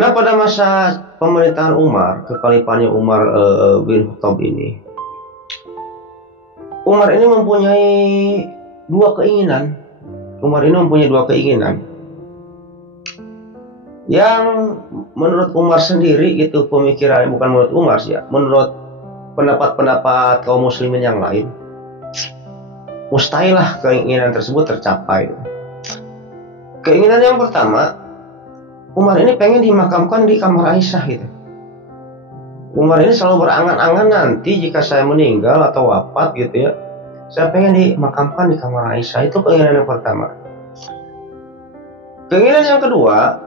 Nah, pada masa pemerintahan Umar, kekhalifahannya Umar bin Khattab ini, Umar ini mempunyai dua keinginan. Umar ini mempunyai dua keinginan yang menurut Umar sendiri itu pemikiran, bukan menurut Umar sih ya, menurut pendapat-pendapat kaum muslimin yang lain, mustahil keinginan tersebut tercapai. Keinginan yang pertama, Umar ini pengen dimakamkan di kamar Aisyah gitu. Umar ini selalu berangan-angan, nanti jika saya meninggal atau wafat gitu ya, saya pengen dimakamkan di kamar Aisyah. Itu keinginan yang pertama. Keinginan yang kedua,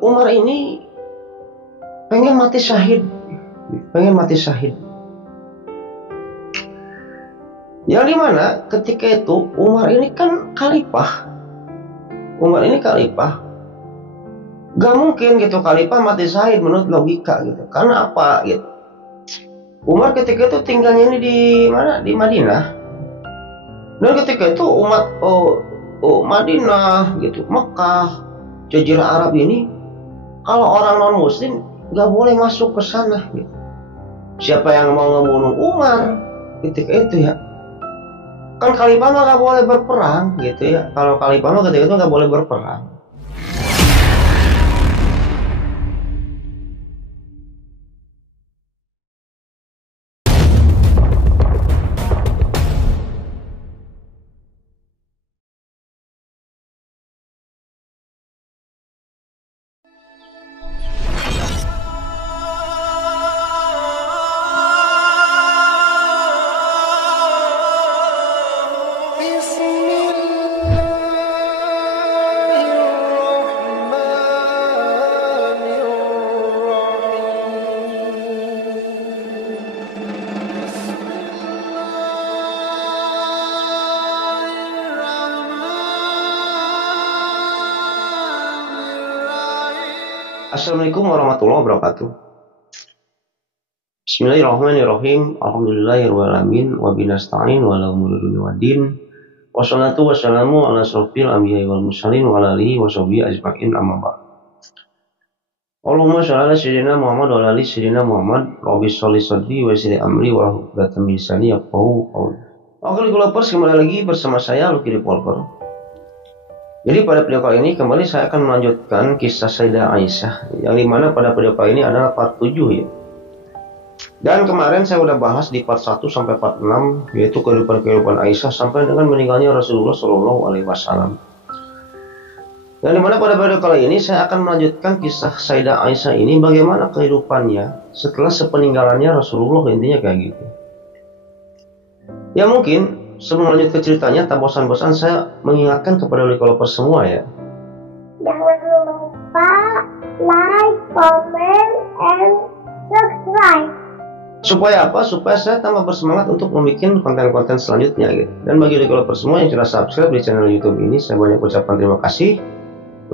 Umar ini pengen mati syahid. Yang dimana ketika itu Umar ini kan khalifah. Gak mungkin gitu khalifah mati syahid menurut logika gitu. Karena apa gitu? Umar ketika itu tinggalnya ini di mana? Di Madinah. Dan ketika itu umat Madinah gitu, Mekah, Jazirah Arab ini, kalau orang non muslim gak boleh masuk ke sana gitu. Siapa yang mau ngebunuh Umar ketika itu ya, kan khalifah mah gak boleh berperang gitu ya. Kalau khalifah mah ketika itu gak boleh berperang. Assalamualaikum warahmatullahi wabarakatuh. Bismillahirrahmanirrahim. Alhamdulillahirrahmanirrahim. Wabinasta'in wala umuri dunya waddin. Wassalatu wassalamu ala asrofil anbiya'i wal mursalin wa ala alihi wa sahbihi ajma'in, amma ba'd. Allahumma shalli ala sayyidina Muhammad wa ala ali sayyidina Muhammad. Rabbi sholli sadri wa yassir amri wa hlul 'uqdatam min lisani yafqahu qawli. Oke, Golopers, kembali lagi bersama saya Lucky Developer. Jadi pada video kali ini kembali saya akan melanjutkan kisah Sayyidah Aisyah, yang dimana pada video kali ini adalah part 7 ya. Dan kemarin saya udah bahas di part 1 sampai part 6, yaitu kehidupan Aisyah sampai dengan meninggalnya Rasulullah SAW. Dan dimana pada video kali ini saya akan melanjutkan kisah Sayyidah Aisyah ini, bagaimana kehidupannya setelah sepeninggalannya Rasulullah, intinya kayak gitu. Ya mungkin sebelum lanjut ke ceritanya, tak bosan-bosan saya mengingatkan kepada Golopers semua ya. Jangan lupa like, comment, and subscribe. Supaya apa? Supaya saya tambah bersemangat untuk membuat konten-konten selanjutnya gitu. Dan bagi Golopers semua yang sudah subscribe di channel YouTube ini, saya banyak ucapkan terima kasih.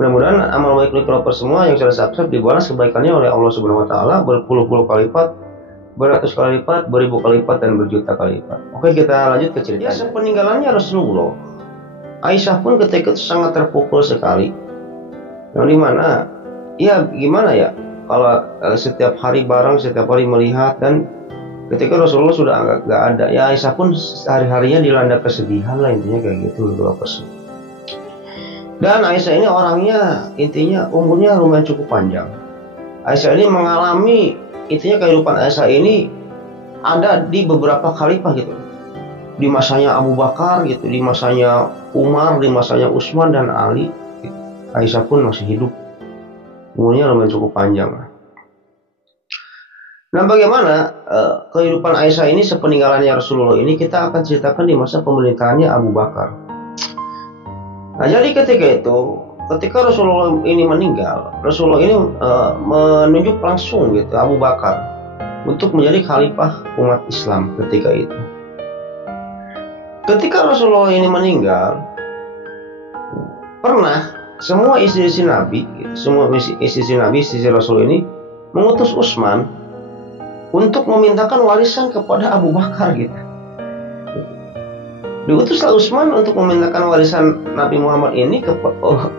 Mudah-mudahan amal baik Golopers semua yang sudah subscribe dibalas kebaikannya oleh Allah Subhanahu wa taala berpuluh-puluh kali lipat, beratus kali lipat, beribu kali lipat, dan berjuta kali lipat. Oke, kita lanjut ke cerita. Ya, sepeninggalannya Rasulullah, Aisyah pun ketika itu sangat terpukul sekali. Yang dimana, ya gimana ya, kalau setiap hari bareng, setiap hari melihat, dan ketika Rasulullah sudah nggak ada, ya Aisyah pun hari-harinya dilanda kesedihan lah, intinya kayak gitu. Dan Aisyah ini orangnya, intinya umurnya lumayan cukup panjang. Aisyah ini mengalami, intinya kehidupan Aisyah ini ada di beberapa khalifah gitu. Di masanya Abu Bakar gitu, di masanya Umar, di masanya Utsman dan Ali gitu. Aisyah pun masih hidup. Umurnya lumayan cukup panjang. Nah, bagaimana kehidupan Aisyah ini sepeninggalannya Rasulullah ini, kita akan ceritakan di masa pemerintahannya Abu Bakar. Nah, jadi ketika Rasulullah ini meninggal, Rasulullah ini menunjuk langsung gitu Abu Bakar untuk menjadi khalifah umat Islam ketika itu. Ketika Rasulullah ini meninggal, pernah semua istri-istri Nabi, istri Rasul ini mengutus Utsman untuk memintakan warisan kepada Abu Bakar gitu. Diutuslah Utsman untuk memintakan warisan Nabi Muhammad ini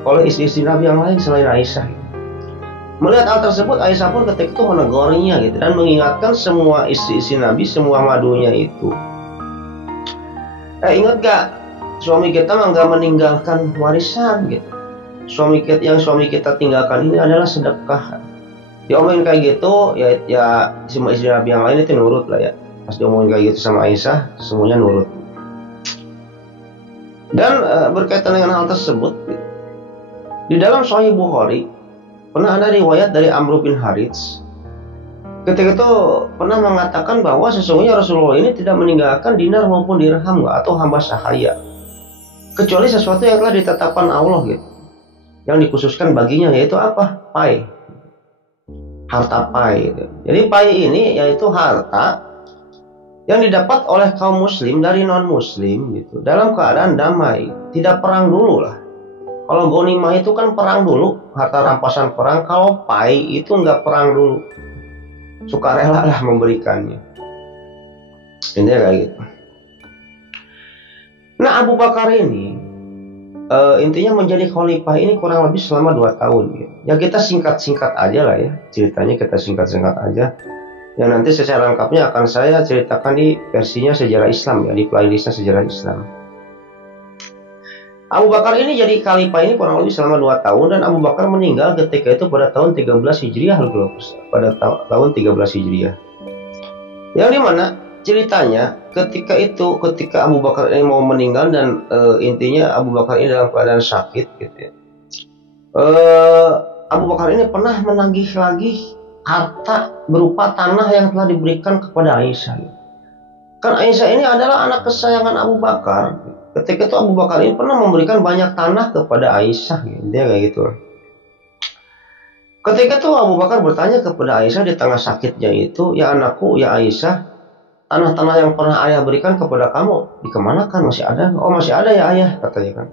oleh istri-istri Nabi yang lain selain Aisyah. Melihat hal tersebut, Aisyah pun ketika itu menegurnya gitu, dan mengingatkan semua istri-istri Nabi, semua madunya itu. Ingat gak, suami kita mah gak meninggalkan warisan gitu. Suami kita tinggalkan ini adalah sedekah. Diomongin kayak gitu, ya semua istri Nabi yang lain itu nurut lah ya. Pas diomongin kayak gitu sama Aisyah, semuanya nurut. Dan berkaitan dengan hal tersebut, di dalam Sahih Bukhari pernah ada riwayat dari Amr bin Harits. Ketika itu pernah mengatakan bahwa sesungguhnya Rasulullah ini tidak meninggalkan dinar maupun dirham atau hamba sahaya, kecuali sesuatu yang telah ditetapkan Allah gitu, yang dikhususkan baginya, yaitu apa? Pai, harta pai gitu. Jadi pai ini yaitu harta yang didapat oleh kaum muslim dari non muslim gitu, dalam keadaan damai, tidak perang dulu lah. Kalau ghanimah itu kan perang dulu, harta rampasan perang. Kalau pai itu nggak perang dulu, sukarela lah memberikannya. Intinya kayak gitu. Nah, Abu Bakar ini intinya menjadi khalifah ini kurang lebih selama 2 tahun gitu. Ya kita singkat-singkat aja lah ya, ceritanya kita singkat-singkat aja. Yang nanti secara lengkapnya akan saya ceritakan di versinya Sejarah Islam ya, di playlistnya Sejarah Islam. Abu Bakar ini jadi khalifah ini kurang lebih selama 2 tahun, dan Abu Bakar meninggal ketika itu pada tahun 13 Hijriah, pada tahun 13 Hijriah. Yang dimana ceritanya ketika Abu Bakar ini mau meninggal, dan intinya Abu Bakar ini dalam keadaan sakit gitu ya. Abu Bakar ini pernah menagih lagi harta berupa tanah yang telah diberikan kepada Aisyah. Kan Aisyah ini adalah anak kesayangan Abu Bakar. Ketika itu Abu Bakar ini pernah memberikan banyak tanah kepada Aisyah, dia kayak gitu. Ketika itu Abu Bakar bertanya kepada Aisyah di tengah sakitnya itu, ya anakku, ya Aisyah, tanah-tanah yang pernah ayah berikan kepada kamu dikemanakan? Masih ada? Oh masih ada ya ayah, katanya kan.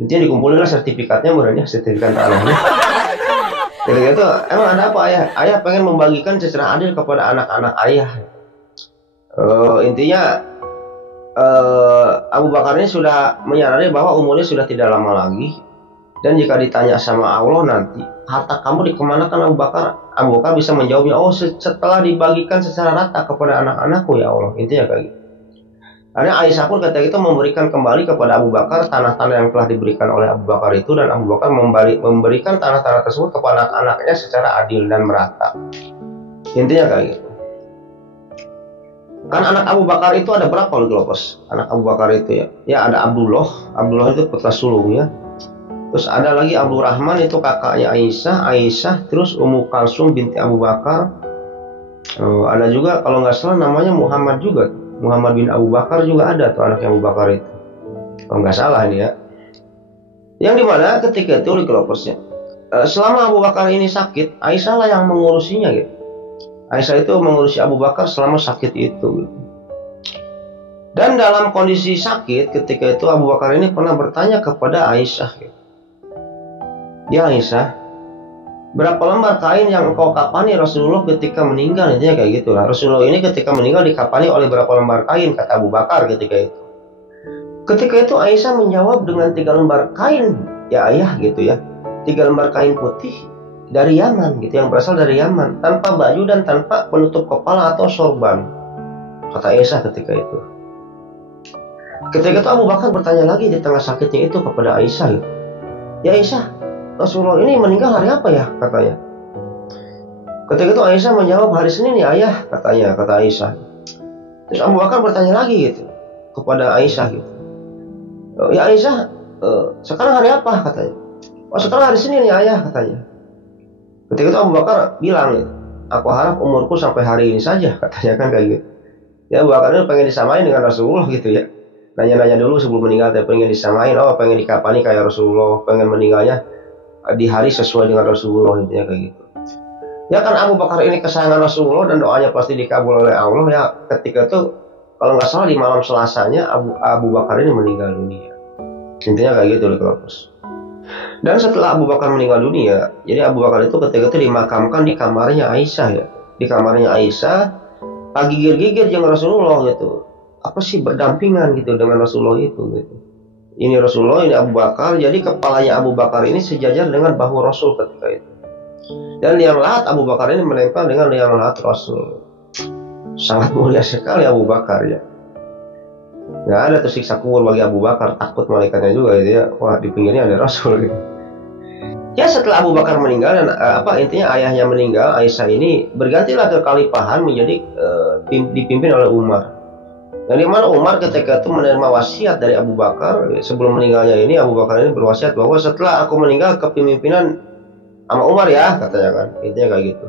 Intinya dikumpulinlah sertifikatnya, berarti sertifikat tanahnya. Jadi itu emang ada apa ayah? Ayah pengen membagikan secara adil kepada anak-anak ayah. Intinya Abu Bakar ini sudah menyadari bahwa umurnya sudah tidak lama lagi, dan jika ditanya sama Allah nanti harta kamu dikemanakan Abu Bakar bisa menjawabnya, oh setelah dibagikan secara rata kepada anak-anakku ya Allah. Intinya kayak gitu. Karena Aisyah pun ketika itu memberikan kembali kepada Abu Bakar tanah-tanah yang telah diberikan oleh Abu Bakar itu, dan Abu Bakar memberikan tanah-tanah tersebut kepada anak-anaknya secara adil dan merata. Intinya kayak gitu. Kan anak Abu Bakar itu ada berapa loh Globos? Anak Abu Bakar itu ya. Ya ada Abdullah itu putra sulungnya. Terus ada lagi Abdurrahman, itu kakaknya Aisyah, terus Ummu Kalsum binti Abu Bakar. Ada juga kalau nggak salah namanya Muhammad juga. Muhammad bin Abu Bakar juga ada tuh anaknya Abu Bakar itu, kalau nggak salah ini ya. Yang dimana ketika itu di Globosnya, selama Abu Bakar ini sakit, Aisyah lah yang mengurusinya gitu. Aisyah itu mengurusi Abu Bakar selama sakit itu gitu. Dan dalam kondisi sakit ketika itu Abu Bakar ini pernah bertanya kepada Aisyah gitu. Ya Aisyah, berapa lembar kain yang engkau kapani Rasulullah ketika meninggal? Intinya kayak gitu lah. Rasulullah ini ketika meninggal dikapani oleh berapa lembar kain, kata Abu Bakar ketika itu. Ketika itu Aisyah menjawab dengan 3 lembar kain, ya ayah gitu ya. 3 lembar kain putih dari Yaman gitu, yang berasal dari Yaman, tanpa baju dan tanpa penutup kepala atau sorban, kata Aisyah ketika itu. Ketika itu Abu Bakar bertanya lagi di tengah sakitnya itu kepada Aisyah gitu. Ya Aisyah, Rasulullah ini meninggal hari apa ya, katanya. Ketika itu Aisyah menjawab hari Senin ya ayah, katanya, kata Aisyah. Terus Abu Bakar bertanya lagi gitu kepada Aisyah gitu. Ya Aisyah, sekarang hari apa, katanya. Oh sekarang hari Senin ya ayah, katanya. Ketika itu Abu Bakar bilang gitu, aku harap umurku sampai hari ini saja, katanya kan kayak gitu. Ya Abu Bakar ini pengen disamain dengan Rasulullah gitu ya. Nanya-nanya dulu sebelum meninggal, tapi pengen disamain, oh pengen dikapani kayak Rasulullah, pengen meninggalnya di hari sesuai dengan Rasulullah, intinya kayak gitu. Ya kan Abu Bakar ini kesayangan Rasulullah dan doanya pasti dikabul oleh Allah ya. Ketika itu kalau nggak salah di malam Selasanya Abu Bakar ini meninggal dunia. Intinya kayak gitu loh Globos. Dan setelah Abu Bakar meninggal dunia, jadi Abu Bakar itu ketika itu dimakamkan di kamarnya Aisyah ya. Di kamarnya Aisyah, gigir-gigir dengan Rasulullah gitu. Apa sih berdampingan gitu dengan Rasulullah itu gitu. Ini Rasulullah, ini Abu Bakar, jadi kepalanya Abu Bakar ini sejajar dengan bahu Rasul ketika itu. Dan liang lahat Abu Bakar ini menempel dengan liang lahat Rasul. Sangat mulia sekali Abu Bakar ya. Nggak ada tuh siksa kubur bagi Abu Bakar, takut malaikatnya juga gitu ya. Wah, di pinggirnya ada Rasul gitu. Ya setelah Abu Bakar meninggal dan intinya ayahnya meninggal, Aisyah ini bergantilah kekhalifahan menjadi dipimpin oleh Umar. Yang dimana Umar ketika itu menerima wasiat dari Abu Bakar sebelum meninggalnya ini, Abu Bakar ini berwasiat bahwa setelah aku meninggal kepemimpinan sama Umar ya, katanya kan, intinya kayak gitu.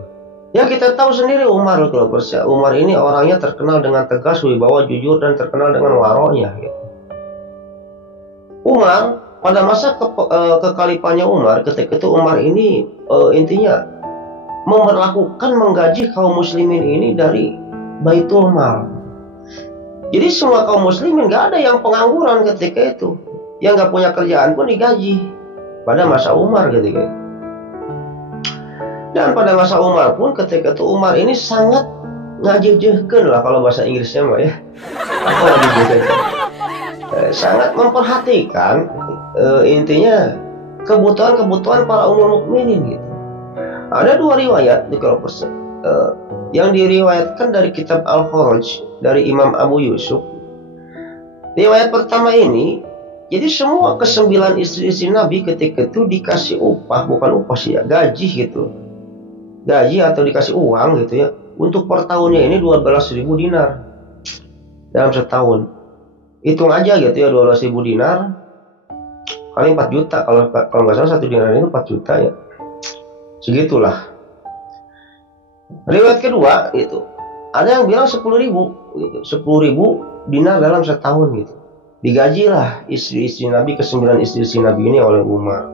Ya kita tahu sendiri Umar kalau persia. Umar ini orangnya terkenal dengan tegas, wibawa, jujur dan terkenal dengan waronya. Gitu. Umar pada masa kekhalifahannya Umar, ketika itu Umar ini intinya memperlakukan menggaji kaum muslimin ini dari Baitul Mal. Jadi semua kaum muslimin gak ada yang pengangguran ketika itu. Yang gak punya kerjaan pun digaji pada masa Umar ketika itu. Dan pada masa Umar pun ketika itu Umar ini sangat ngajejehkeun lah kalau bahasa Inggrisnya mah ya. Sangat memperhatikan intinya kebutuhan para umum mukminin gitu. Ada dua riwayat di kalau yang diriwayatkan dari kitab Al-Kharaj dari Imam Abu Yusuf. Riwayat pertama ini, jadi semua ke-9 istri-istri Nabi ketika itu dikasih upah, bukan upah sih ya, gaji gitu. Gaji atau dikasih uang gitu ya. Untuk per tahunnya ini 12.000 dinar dalam setahun. Hitung aja gitu ya, 12.000 dinar kali 4 juta. Kalau nggak salah 1 dinar itu 4 juta ya. Segitulah. Riwayat kedua itu ada yang bilang 10.000 gitu. 10.000 dinar dalam setahun gitu. Digajilah istri-istri Nabi, ke-9 istri-istri Nabi ini oleh Umar.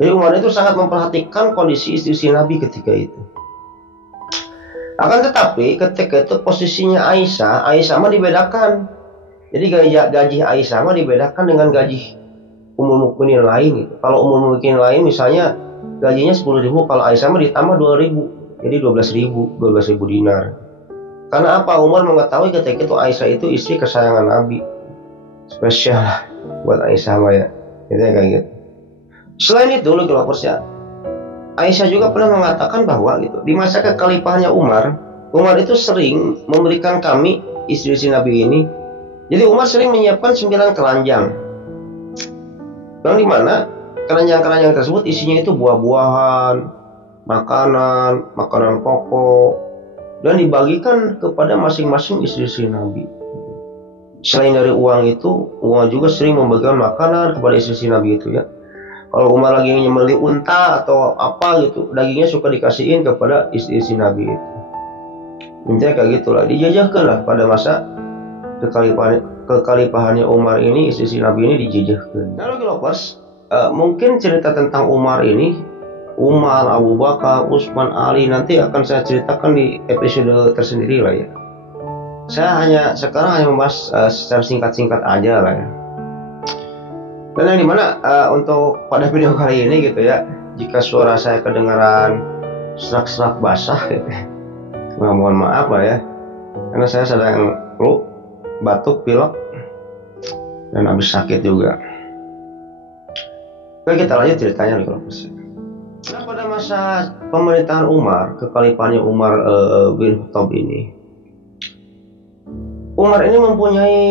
Jadi Umar itu sangat memperhatikan kondisi istri-istri Nabi ketika itu. Akan tetapi ketika itu posisinya Aisyah mah dibedakan. Jadi gaji Aisyah mah dibedakan dengan gaji ummul mukminin lain gitu. Kalau ummul mukminin lain misalnya gajinya 10.000, kalau Aisyah mah ditambah 2.000. Jadi 12.000 dinar. Karena apa? Umar mengetahui ketika itu Aisyah itu istri kesayangan Nabi. Spesial buat Aisyah mah ya. Itu kayak gitu. Selain itu, ya, Aisyah juga pernah mengatakan bahwa gitu, di masa kekhalifahannya Umar itu sering memberikan kami istri-istri Nabi ini. Jadi Umar sering menyiapkan 9 keranjang. Yang dimana keranjang-keranjang tersebut isinya itu buah-buahan, makanan pokok, dan dibagikan kepada masing-masing istri-istri Nabi. Selain dari uang itu, Umar juga sering membagikan makanan kepada istri-istri Nabi itu ya. Kalau Umar lagi nyembelih unta atau apa gitu, dagingnya suka dikasihin kepada istri-istri Nabi itu. Intinya kayak gitulah, dijajahkan lah pada masa kekhalifahannya Umar ini, istri-istri Nabi ini dijajahkan. Nah, Lovers, mungkin cerita tentang Umar ini, Umar, Abu Bakar, Utsman, Ali nanti akan saya ceritakan di episode tersendiri lah ya. Saya sekarang hanya membahas secara singkat-singkat aja lah ya. Dan yang dimana untuk pada video kali ini gitu ya, jika suara saya kedengaran serak-serak basah gitu, mohon maaf lah ya, karena saya sedang flu, batuk, pilek, dan habis sakit juga. Oke, kita lanjut ceritanya nih kalau bisa. Nah, pada masa pemerintahan Umar, kekhalifahannya Umar bin Khattab ini, Umar ini mempunyai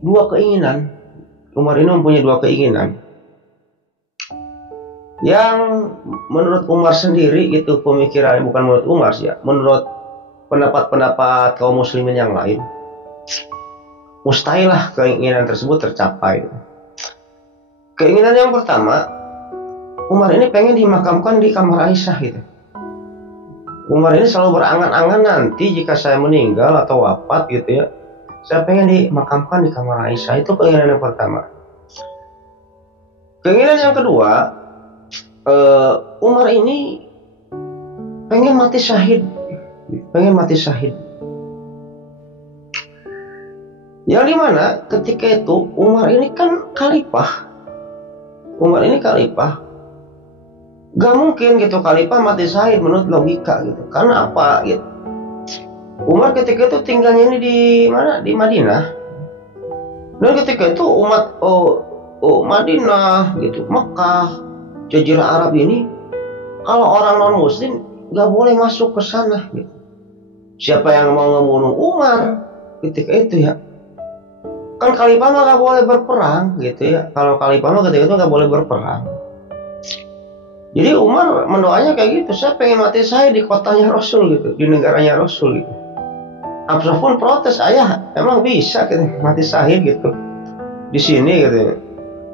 dua keinginan. Yang menurut Umar sendiri itu pemikiran, bukan menurut Umar sih ya, menurut pendapat-pendapat kaum muslimin yang lain, mustahilah keinginan tersebut tercapai. Keinginan yang pertama, Umar ini pengen dimakamkan di kamar Aisyah gitu. Umar ini selalu berangan-angan nanti jika saya meninggal atau wafat gitu ya, saya pengen dimakamkan di kamar Aisyah. Itu keinginan yang pertama. Keinginan yang kedua, Umar ini pengen mati syahid. Yang dimana ketika itu Umar ini kan khalifah. Gak mungkin gitu khalifah mati syahid menurut logika gitu. Karena apa gitu? Umar ketika itu tinggalnya ini di mana? Di Madinah. Dan ketika itu umat Madinah gitu, Mekah, Jazirah Arab ini kalau orang non muslim nggak boleh masuk ke sana gitu. Siapa yang mau ngebunuh Umar ketika itu ya, kan khalifah mah nggak boleh berperang gitu ya. Kalau khalifah mah ketika itu nggak boleh berperang. Jadi Umar mendoanya kayak gitu, saya pengen mati saya di kotanya Rasul gitu, di negaranya Rasul gitu. Absah pun protes, ayah emang bisa gitu, mati syahid gitu di sini gitu.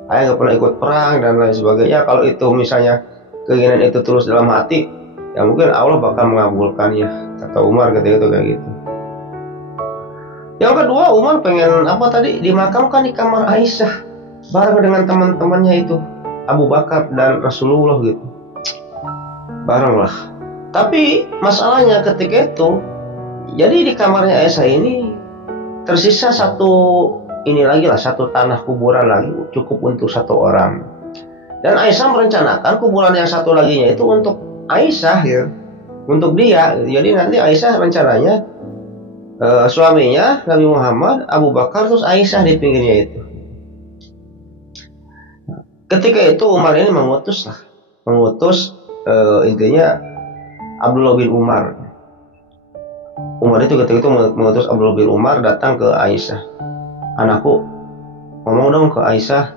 Ayah nggak pernah ikut perang dan lain sebagainya. Kalau itu misalnya keinginan itu tulus dalam hati, ya mungkin Allah bakal mengabulkannya, kata Umar ketika itu kayak gitu. Yang kedua, Umar pengen apa tadi, dimakamkan di kamar Aisyah bareng dengan teman-temannya itu, Abu Bakar dan Rasulullah gitu, bareng lah. Tapi masalahnya ketika itu, jadi di kamarnya Aisyah ini tersisa satu ini lagi lah, satu tanah kuburan lagi, cukup untuk satu orang. Dan Aisyah merencanakan kuburan yang satu laginya itu untuk Aisyah ya, untuk dia. Jadi nanti Aisyah rencananya suaminya Nabi Muhammad, Abu Bakar, terus Aisyah di pinggirnya itu. Ketika itu Umar ini mengutus intinya Abdullah bin Umar. Umar itu ketika itu mengutus Abdullah bin Umar datang ke Aisyah. Anakku, ngomong dong ke Aisyah,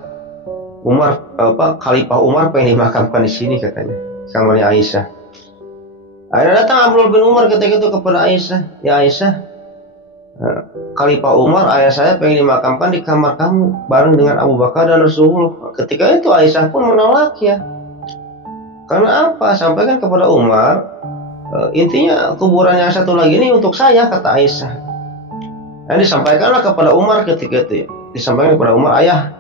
Khalifah Umar pengen dimakamkan di sini katanya, kamarnya Aisyah. Akhirnya datang Abdullah bin Umar ketika itu kepada Aisyah, ya Aisyah, Khalifah Umar ayah saya pengen dimakamkan di kamar kamu bareng dengan Abu Bakar dan Rasulullah. Ketika itu Aisyah pun menolak ya. Karena apa? Sampaikan kepada Umar, intinya kuburan yang satu lagi ini untuk saya, kata Aisyah. Nah, disampaikanlah kepada Umar ketika itu ya. Disampaikan kepada Umar, ayah,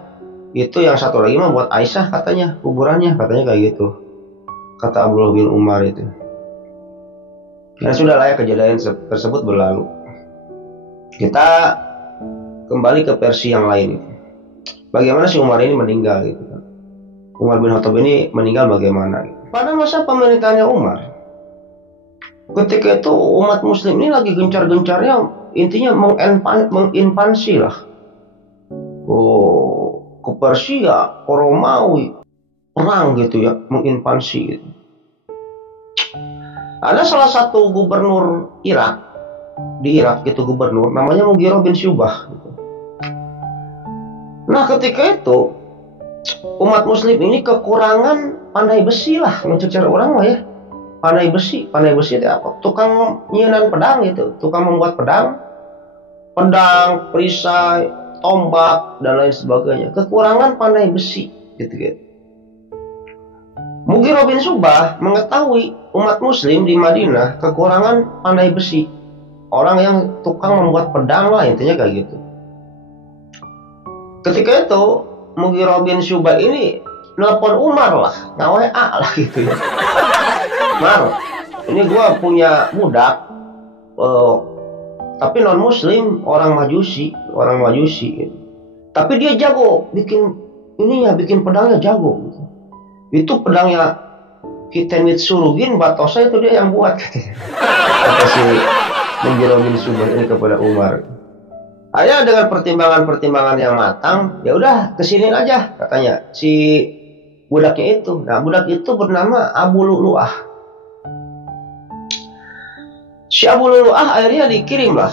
itu yang satu lagi mah buat Aisyah katanya, kuburannya, katanya kayak gitu, kata Abdullah bin Umar itu. Dan sudah lah ya, kejadian tersebut berlalu. Kita kembali ke versi yang lain. Bagaimana si Umar ini meninggal gitu kan? Umar bin Khattab ini meninggal bagaimana? Pada masa pemerintahannya Umar, ketika itu umat Muslim ini lagi gencar-gencarnya, intinya menginvasi lah. Ke Persia, ke Romawi, perang gitu ya, menginvasi gitu. Ada salah satu gubernur Irak, di Irak itu gubernur namanya Mughirah bin Syubah gitu. Nah ketika itu umat Muslim ini kekurangan pandai besi lah, mencecer orang lah ya. Pandai besi itu apa? Tukang nyianan pedang gitu, tukang membuat pedang, perisai, tombak dan lain sebagainya. Kekurangan pandai besi gitu. Mughirah bin Syubah mengetahui umat Muslim di Madinah kekurangan pandai besi, orang yang tukang membuat pedang lah, intinya kayak gitu. Ketika itu Mughirah bin Syubah ini nelpon Umar lah, nge-WA lah gitu ya. Mar, ini gua punya budak, tapi non Muslim, orang Majusi gitu. Tapi dia jago bikin pedangnya jago gitu. Itu pedangnya Kitenitsu Rugin Batosa itu dia yang buat katanya. Kata si Mughirah bin Syubah ini kepada Umar. Akhirnya dengan pertimbangan yang matang, ya udah kesiniin aja katanya si budaknya itu. Nah budak itu bernama Abu Lu'lu'ah. Si Abu Lu'lu'ah akhirnya dikirimlah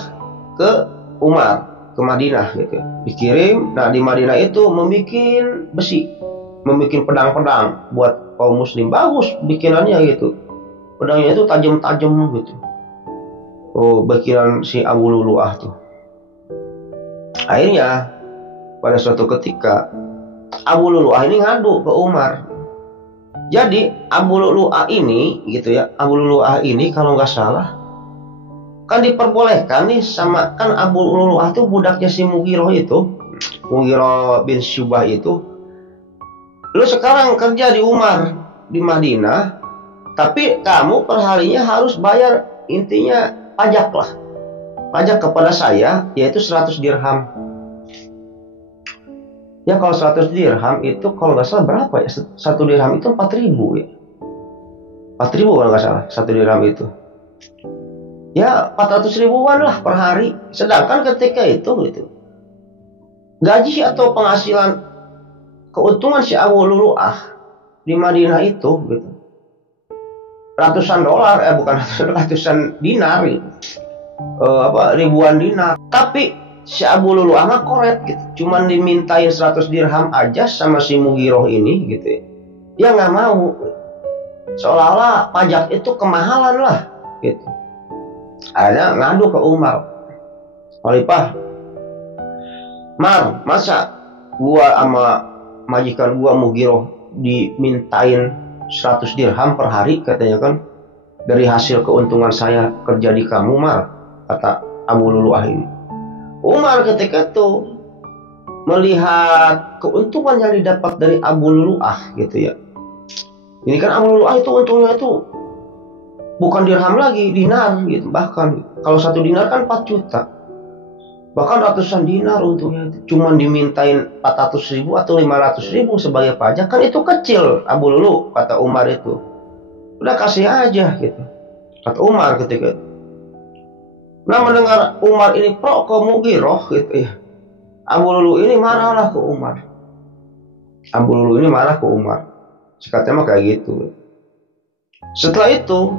ke Umar, ke Madinah gitu. Dikirim. Nah di Madinah itu membuat besi, membuat pedang-pedang buat kaum Muslim, bagus bikinannya gitu. Pedangnya itu tajam-tajam gitu. Bikinan si Abu Lu'lu'ah tuh. Akhirnya pada suatu ketika Abu Lu'lu'ah ini ngadu ke Umar. Jadi Abu Lu'lu'ah ini gitu ya, Abu Lu'lu'ah ini kalau nggak salah kan diperbolehkan nih sama, kan Abu Lu'lu'ah itu budaknya si Mughirah bin Syubah itu. Lu sekarang kerja di Umar di Madinah, tapi kamu perharinya harus bayar intinya pajak lah. Pajak kepada saya yaitu 100 dirham. Ya kalau 100 dirham itu kalau nggak salah berapa ya? 1 dirham itu 4.000 ya. 4.000 kalau nggak salah 1 dirham itu. Ya 400 ribuan lah per hari. Sedangkan ketika itu gitu, gaji atau penghasilan, keuntungan si Abu Lu'lu'ah di Madinah itu gitu, ratusan dolar, bukan ratusan dinar gitu. Ribuan dinar. Tapi si Abu Lulu'ah mah koret gitu, cuman dimintain 100 dirham aja sama si Mugiroh ini gitu ya. Dia nggak mau, seolah-olah pajak itu kemahalan lah gitu. Akhirnya ngadu ke Umar, Khalifah, Mar, masa gua sama majikan gua Mugiroh dimintain 100 dirham per hari katanya kan, dari hasil keuntungan saya kerja di kamu, Mar, kata Abu Lulu'ah ini. Umar ketika itu melihat keuntungan yang didapat dari Abu Lulu'ah gitu ya. Ini kan Abu Lulu'ah itu untungnya itu bukan dirham lagi, dinar gitu. Bahkan kalau 1 dinar kan 4 juta. Bahkan ratusan dinar untungnya itu. Cuman dimintain 400.000 atau 500.000 sebagai pajak, kan itu kecil Abu Lulu, kata Umar itu. Udah kasih aja gitu, kata Umar ketika itu. Nah, mendengar Umar ini pro ke Mugiroh gitu ya, Abu Lulu ini marahlah ke Umar. Abu Lulu ini marah ke Umar. Sikatnya mah kayak gitu. Setelah itu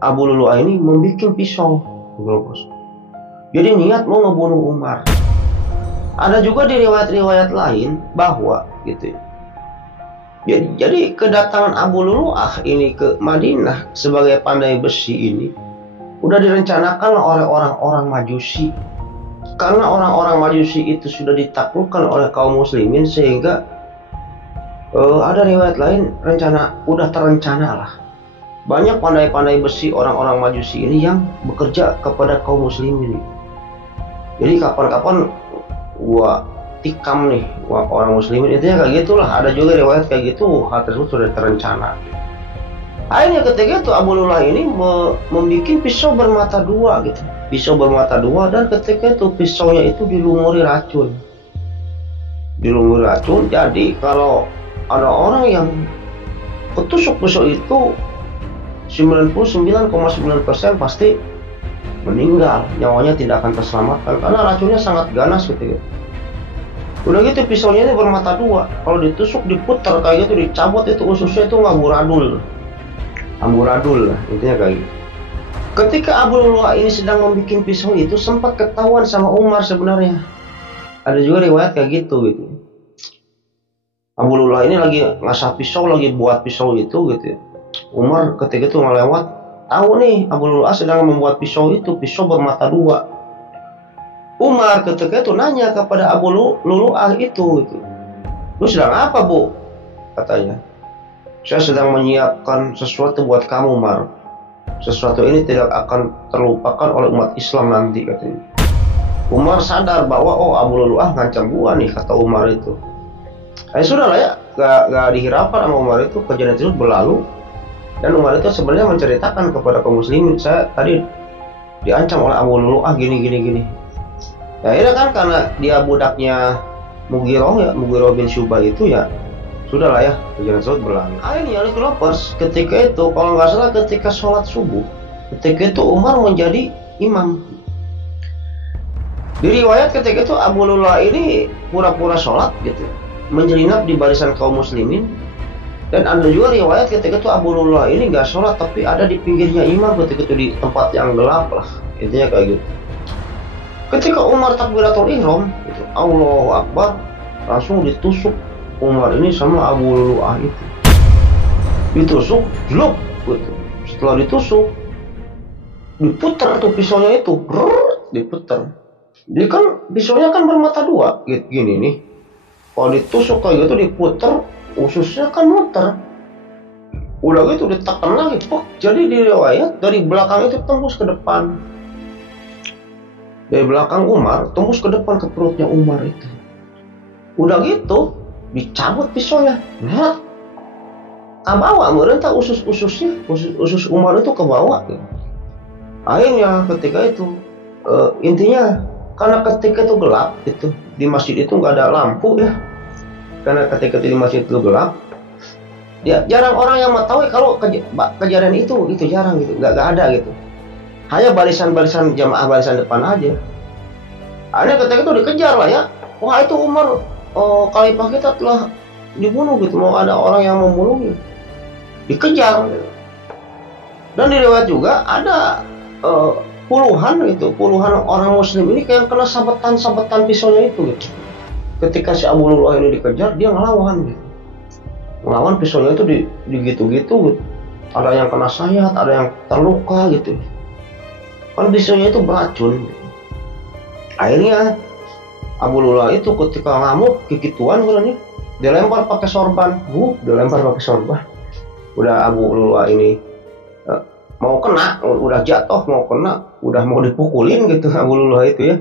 Abu Lulu ini membuat pisau. Jadi niat mau ngebunuh Umar. Ada juga di riwayat-riwayat lain bahwa gitu ya. Jadi kedatangan Abu Lulu'ah ini ke Madinah sebagai pandai besi ini udah direncanakan oleh orang-orang Majusi. Karena orang-orang Majusi itu sudah ditaklukkan oleh kaum muslimin, sehingga ada riwayat lain udah terencana lah. Banyak pandai-pandai besi orang-orang Majusi ini yang bekerja kepada kaum muslimin. Jadi kapan-kapan gua tikam nih orang muslimin, intinya kayak gitulah. Ada juga riwayat kayak gitu, hal tersebut sudah terencana. Akhirnya ketika itu Abu Lulu'ah ini membuat pisau bermata dua gitu. Pisau bermata dua, dan ketika itu pisaunya itu dilumuri racun. Dilumuri racun, jadi kalau ada orang yang ketusuk pisau itu 99,9% pasti meninggal, nyawanya tidak akan terselamatkan karena racunnya sangat ganas gitu ya. Udah gitu pisaunya ini bermata dua, kalau ditusuk diputar kayak gitu, dicabut itu ususnya itu amburadul lah intinya kayak gitu. Ketika Abu Lulu'ah ini sedang membuat pisau itu, sempat ketahuan sama Umar sebenarnya. Ada juga riwayat kayak gitu. Abu Lulu'ah ini lagi ngasah pisau, lagi buat pisau itu gitu ya. Umar ketika itu ngelewat, tahu nih Abu Lulu'ah sedang membuat pisau itu, pisau bermata dua. Umar ketika itu nanya kepada Abu Lulu'ah itu, lu sedang apa, Bu? Katanya, saya sedang menyiapkan sesuatu buat kamu, Umar. Sesuatu ini tidak akan terlupakan oleh umat Islam nanti, katanya. Umar sadar bahwa Abu Lulu'ah ngancam gua nih, kata Umar itu. Sudah lah ya, gak dihiraukan sama Umar itu. Kejadian itu berlalu, dan Umar itu sebenarnya menceritakan kepada kaum muslimin, saya tadi diancam oleh Abu Lulu'ah gini. Ya ini kan karena dia budaknya Mugiroh bin Syubah itu ya, sudah lah ya, kejadian tersebut berlalu. Akhirnya lovers ketika itu, kalau nggak salah ketika sholat subuh, ketika itu Umar menjadi imam. Di riwayat ketika itu Abu Lulu'ah ini pura-pura sholat gitu, menyelinap di barisan kaum muslimin. Dan ada juga riwayat ketika itu Abu Lulu'ah ini nggak sholat, tapi ada di pinggirnya imam ketika itu, di tempat yang gelap lah, intinya kayak gitu. Ketika Umar takbiratul ihram gitu, Allahu Akbar, langsung ditusuk Umar ini sama Abu Lulu'ah itu. Ditusuk, jeluk gitu. Setelah ditusuk, diputar tuh pisaunya itu, diputar. Jadi kan pisaunya kan bermata dua, gini nih. Kalau ditusuk kayak gitu, diputar, ususnya kan muter. Udah gitu ditekan lagi, jadi di riwayat dari belakang itu tembus ke depan. Dari belakang Umar tembus ke depan ke perutnya Umar itu. Udah gitu dicabut pisaunya, bawah merentah usus Umar itu ke bawah. Akhirnya ketika itu intinya karena ketika itu gelap itu, di masjid itu nggak ada lampu ya. Karena ketika di masjid itu gelap, ya jarang orang yang mengetahui kalau kejadian itu jarang gitu, nggak ada gitu. Hanya barisan jamaah barisan depan aja. Akhirnya ketika itu dikejar lah ya. Wah itu Umar, khalifah kita telah dibunuh gitu, mau ada orang yang membunuhnya. Dikejar. Dan di riwayat juga ada puluhan orang muslim ini kayak kena sabetan pisaunya itu gitu. Ketika si Abu Lulu'ah ini dikejar, dia ngelawan gitu. Ngelawan, pisaunya itu digitu-gitu gitu. Ada yang kena sayat, ada yang terluka gitu. Kan pisaunya itu beracun gitu. Akhirnya Abu Lulu'ah itu ketika ngamuk kekituan nih, dilempar pakai sorban. Udah Abu Lulu'ah ini mau kena, udah jatuh mau kena, udah mau dipukulin gitu Abu Lulu'ah itu ya.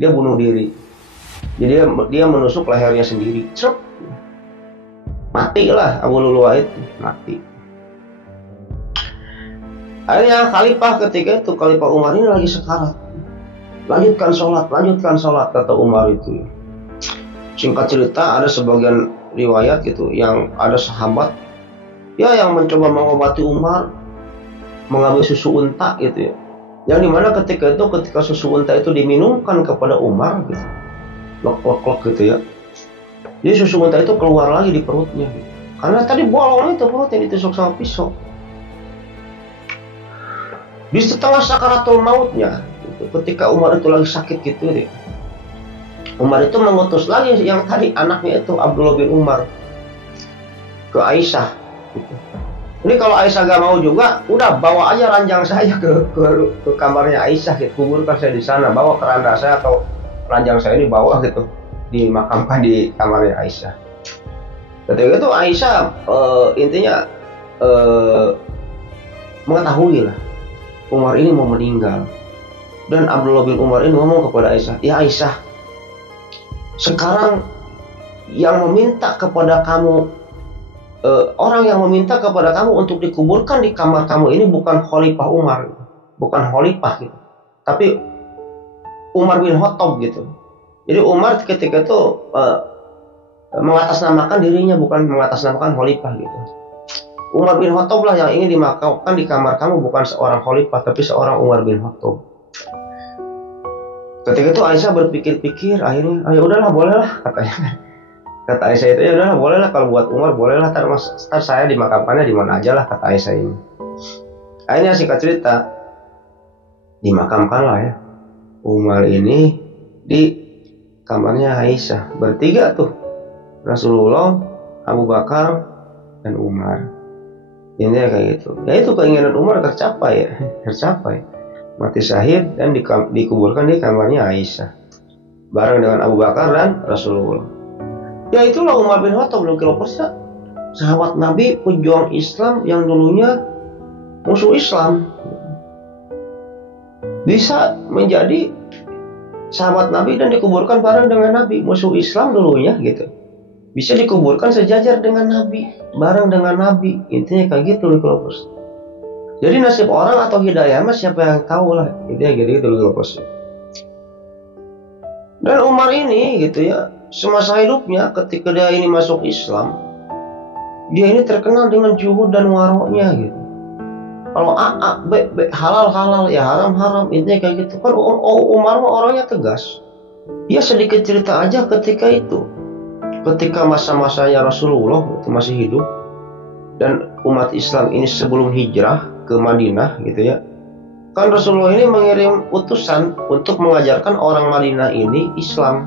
Dia bunuh diri. Jadi dia menusuk lehernya sendiri. Mati lah Abu Lulu'ah itu, mati. Akhirnya Khalifah Umar ini lagi sekarat. Lanjutkan sholat kata Umar itu. Singkat cerita, ada sebagian riwayat gitu yang ada sahabat ya yang mencoba mengobati Umar, mengambil susu unta gitu ya. Yang dimana ketika susu unta itu diminumkan kepada Umar gitu, lok gitu ya. Jadi susu unta itu keluar lagi di perutnya gitu. Karena tadi bolong itu perutnya ditusuk sama pisau. Di setengah sakaratul mautnya gitu, ketika Umar itu lagi sakit gitu ya, Umar itu mengutus lagi yang tadi anaknya itu Abdullah bin Umar ke Aisyah gitu. Ini kalau Aisyah gak mau juga, udah bawa aja ranjang saya ke kamarnya Aisyah gitu, kuburkan saya di sana, bawa keranda saya atau ranjang saya ini bawa gitu, dimakamkan di kamarnya Aisyah. Ketika itu Aisyah intinya mengetahui lah Umar ini mau meninggal, dan Abdullah bin Umar ini ngomong kepada Aisyah, ya Aisyah, sekarang yang meminta kepada kamu, orang yang meminta kepada kamu untuk dikuburkan di kamar kamu ini bukan Khalifah Umar, bukan Khalifah gitu, tapi Umar bin Khattab gitu. Jadi Umar ketika itu mengatasnamakan dirinya, bukan mengatasnamakan Khalifah gitu. Umar bin Khattab lah yang ingin dimakamkan di kamar kamu, bukan seorang Khalifah tapi seorang Umar bin Khattab. Ketika itu Aisyah berpikir-pikir, akhirnya ya udahlah bolehlah katanya. Kata Aisyah itu ya udahlah bolehlah, kalau buat Umar bolehlah, ntar saya dimakamkannya di mana aja lah, kata Aisyah ini. Akhirnya singkat cerita dimakamkanlah ya Umar ini di kamarnya Aisyah, bertiga tuh, Rasulullah, Abu Bakar, dan Umar. Ini kayak gitu. Ya itu keinginan Umar tercapai ya, tercapai. Mati syahid dan dikuburkan di kamarnya Aisyah bareng dengan Abu Bakar dan Rasulullah. Ya itulah Umar bin Khattab, belum kilo persen sahabat Nabi, pejuang Islam yang dulunya musuh Islam, bisa menjadi sahabat Nabi dan dikuburkan bareng dengan Nabi. Musuh Islam dulunya gitu, bisa dikuburkan sejajar dengan Nabi, bareng dengan Nabi. Intinya kayak gitu loh. Jadi nasib orang atau hidayah mah siapa yang tahu lah. Intinya gitu loh. Dan Umar ini gitu ya, semasa hidupnya ketika dia ini masuk Islam, dia ini terkenal dengan juhud dan waroknya gitu. Kalau A, B, halal ya haram, intinya kayak gitu. Kan Umar mah orangnya tegas. Dia sedikit cerita aja ketika itu, ketika masa-masanya Rasulullah itu masih hidup dan umat Islam ini sebelum hijrah ke Madinah gitu ya. Kan Rasulullah ini mengirim utusan untuk mengajarkan orang Madinah ini Islam.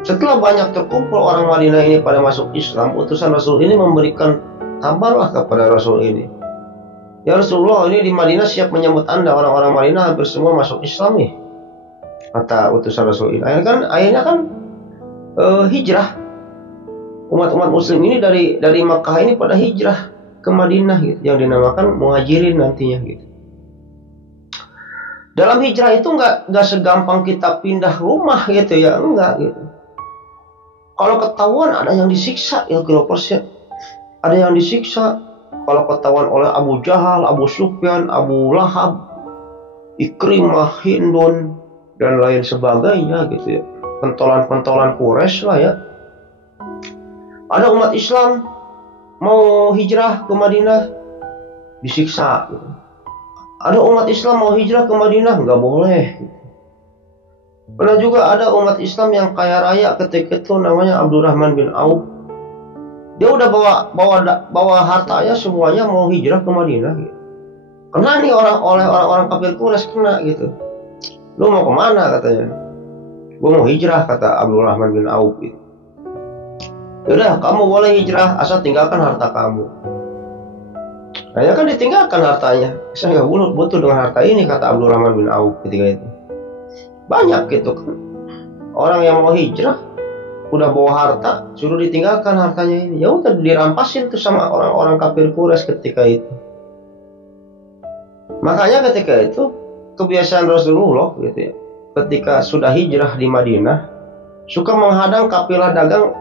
Setelah banyak terkumpul orang Madinah ini pada masuk Islam, utusan Rasul ini memberikan kabarlah kepada Rasul ini, ya Rasulullah, ini di Madinah siap menyambut Anda, orang-orang Madinah hampir semua masuk Islam nih, kata utusan Rasul ini. Akhirnya kan hijrah. Umat-umat muslim ini dari Makkah ini pada hijrah ke Madinah gitu, yang dinamakan muhajirin nantinya gitu. Dalam hijrah itu nggak segampang kita pindah rumah gitu ya, enggak gitu. Kalau ketahuan ada yang disiksa ya kilo persen, ada yang disiksa. Kalau ketahuan oleh Abu Jahal, Abu Sufyan, Abu Lahab, Ikrimah, Hindun dan lain sebagainya gitu ya, pentolan-pentolan Quraisy lah ya. Ada umat Islam mau hijrah ke Madinah disiksa gitu. Ada umat Islam mau hijrah ke Madinah nggak boleh gitu. Pernah juga ada umat Islam yang kaya raya ketika itu, namanya Abdurrahman bin Auf. Dia udah bawa hartanya semuanya mau hijrah ke Madinah gitu. Kena nih oleh orang-orang kafir Quraisy, kena gitu. Lu mau kemana katanya? Gue mau hijrah, kata Abdurrahman bin Auf gitu. Yaudah, kamu boleh hijrah asal tinggalkan harta kamu. Hanya kan ditinggalkan hartanya. Saya nggak butuh dengan harta ini, kata Abdurrahman bin Auf ketika itu. Banyak gitu kan orang yang mau hijrah udah bawa harta, suruh ditinggalkan hartanya ini. Ya udah dirampasin tuh sama orang-orang kafir Quraisy ketika itu. Makanya ketika itu kebiasaan Rasulullah gitu ya, ketika sudah hijrah di Madinah, suka menghadang kafilah dagang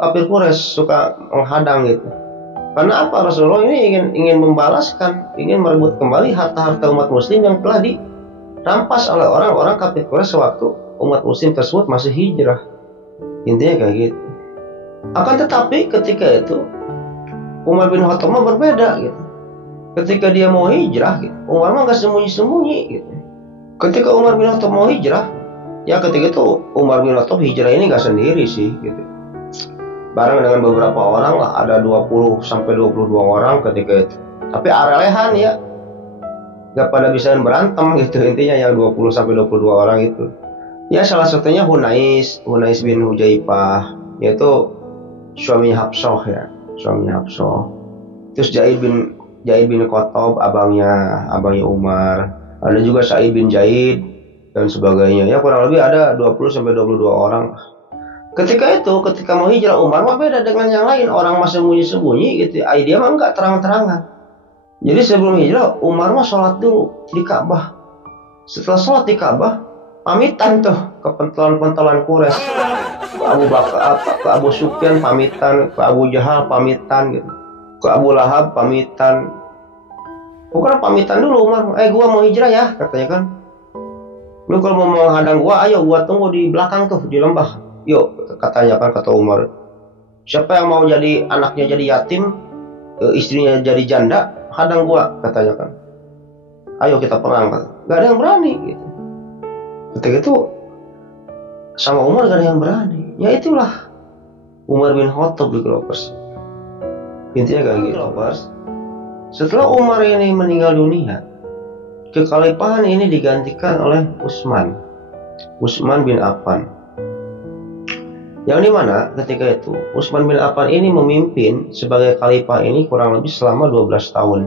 kafir Quraisy, suka menghadang gitu. Karena apa? Rasulullah ini ingin membalaskan, ingin merebut kembali harta-harta umat muslim yang telah dirampas oleh orang-orang kafir Quraisy sewaktu umat muslim tersebut masih hijrah. Intinya kayak gitu. Akan tetapi ketika itu Umar bin Khattab berbeda gitu. Ketika dia mau hijrah gitu, Umar mah gak sembunyi-sembunyi gitu. Ketika Umar bin Khattab mau hijrah, ya ketika itu Umar bin Khattab hijrah ini gak sendiri sih gitu. Bareng dengan beberapa orang lah, ada 20 sampai 22 orang ketika itu. Tapi arelehan ya, gak pada bisa berantem gitu. Intinya yang 20 sampai 22 orang itu. Ya salah satunya Hunais bin Hujaifah, yaitu suaminya Hafsah ya, suaminya Hafsah. Terus Zaid bin Khattab, abangnya Umar. Ada juga Sa'id bin Zaid dan sebagainya. Ya kurang lebih ada 20 sampai 22 orang. Ketika mau hijrah, Umar mah beda dengan yang lain. Orang masih sembunyi-sembunyi gitu. Dia mah enggak terang-terangan. Jadi sebelum hijrah, Umar mah sholat dulu di Ka'bah. Setelah sholat di Ka'bah, pamitan tuh ke pentolan-pentolan Quraisy. Ke Abu Bakar, ke Abu Sufyan pamitan, ke Abu Jahal pamitan gitu. Ke Abu Lahab pamitan. Bukan pamitan dulu Umar. Gua mau hijrah ya, katanya kan. Lu kalau mau menghadang gua, ayo gua tunggu di belakang tuh, di lembah. Yuk, katanya kan, kata Umar. Siapa yang mau jadi anaknya jadi yatim, istrinya jadi janda, hadang gua, katanya kan. Ayo kita perang, kata. Gak ada yang berani gitu. Ketika itu sama Umar gak ada yang berani. Ya itulah Umar bin Khattab di Gropers. Intinya kayak gitu. Setelah Umar ini meninggal dunia, kekhalifahan ini digantikan oleh Utsman bin Affan. Yang dimana ketika itu Utsman bin Affan ini memimpin sebagai khalifah ini kurang lebih selama 12 tahun.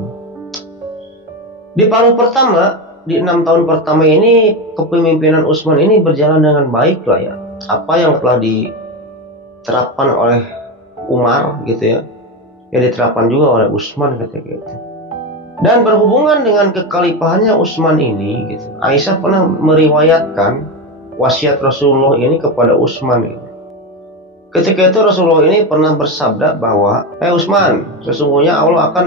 Di paruh pertama, di 6 tahun pertama ini, kepemimpinan Utsman ini berjalan dengan baik lah ya. Apa yang telah diterapkan oleh Umar gitu ya, yang diterapkan juga oleh Utsman ketika itu. Dan berhubungan dengan kekhalifahannya Utsman ini gitu, Aisyah pernah meriwayatkan wasiat Rasulullah ini kepada Utsman gitu. Ketika itu Rasulullah ini pernah bersabda bahwa, Utsman, sesungguhnya Allah akan